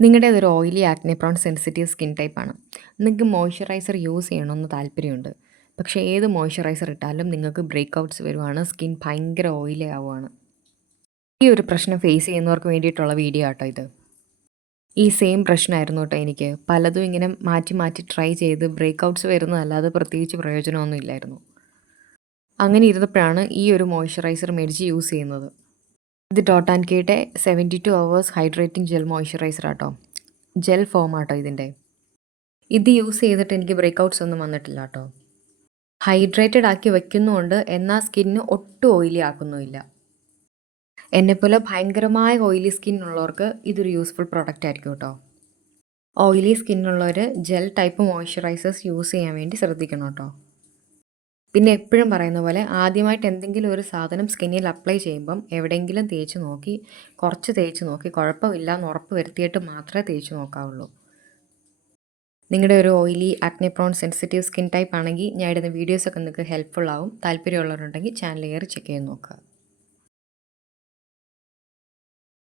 നിങ്ങളുടേതൊരു oily acne prone sensitive skin ടൈപ്പാണ്. നിങ്ങൾക്ക് moisturiser use ചെയ്യണമെന്ന് താല്പര്യമുണ്ട്. പക്ഷേ ഏത് മോയ്സ്ചറൈസർ ഇട്ടാലും നിങ്ങൾക്ക് ബ്രേക്ക് ഔട്ട്സ് വരുവാണ്, സ്കിൻ ഭയങ്കര ഓയിലി ആവുകയാണ്. ഈ ഒരു പ്രശ്നം ഫേസ് ചെയ്യുന്നവർക്ക് വേണ്ടിയിട്ടുള്ള വീഡിയോ ആട്ടോ ഇത്. ഈ സെയിം പ്രശ്നമായിരുന്നു കേട്ടോ എനിക്ക്. പലതും ഇങ്ങനെ മാറ്റി മാറ്റി ട്രൈ ചെയ്ത് ബ്രേക്ക് ഔട്ട്സ് വരുന്നതല്ലാതെ പ്രത്യേകിച്ച് പ്രയോജനമൊന്നും ഇല്ലായിരുന്നു. അങ്ങനെ ഇരുന്നപ്പോഴാണ് ഈ ഒരു മോയ്സ്ചറൈസർ മേടിച്ച് യൂസ് ചെയ്യുന്നത്. ഇത് ഡോട്ട് ആൻഡ് കെയുടെ 72 hours ഹൈഡ്രേറ്റിംഗ് ജെൽ മോയ്സ്ചറൈസർ ആട്ടോ. ജെൽ ഫോം ആട്ടോ ഇതിൻ്റെ. ഇത് യൂസ് ചെയ്തിട്ട് എനിക്ക് ബ്രേക്ക് ഔട്ട്സ് ഒന്നും വന്നിട്ടില്ല കേട്ടോ. ഹൈഡ്രേറ്റഡ് ആക്കി വെക്കുന്നുമുണ്ട്, എന്നാൽ സ്കിന്ന് ഒട്ടും ഓയിലി ആക്കുന്നുമില്ല. എന്നെപ്പോലെ ഭയങ്കരമായ ഓയിലി സ്കിൻ ഉള്ളവർക്ക് ഇതൊരു യൂസ്ഫുൾ പ്രോഡക്റ്റ് ആയിരിക്കും കേട്ടോ. ഓയിലി സ്കിന്നുള്ളവർ ജെൽ ടൈപ്പ് മോയ്സ്ചറൈസേഴ്സ് യൂസ് ചെയ്യാൻ വേണ്ടി ശ്രദ്ധിക്കണം കേട്ടോ. പിന്നെ എപ്പോഴും പറയുന്ന പോലെ ആദ്യമായിട്ട് എന്തെങ്കിലും ഒരു സാധനം സ്കിന്നിൽ അപ്ലൈ ചെയ്യുമ്പം എവിടെയെങ്കിലും തേച്ച് നോക്കി, കുറച്ച് തേച്ച് നോക്കി കുഴപ്പമില്ല എന്ന് ഉറപ്പ് വരുത്തിയിട്ട് മാത്രമേ തേച്ച് നോക്കാവുള്ളൂ. നിങ്ങളുടെ ഒരു oily acne prone sensitive skin type ആണെങ്കിൽ ഞാൻ ഇടുന്ന വീഡിയോസൊക്കെ നിങ്ങൾക്ക് ഹെൽപ്ഫുൾ ആവും. താല്പര്യമുള്ളവരുണ്ടെങ്കിൽ ചാനൽ കയറി ചെക്ക് ചെയ്ത് നോക്കുക.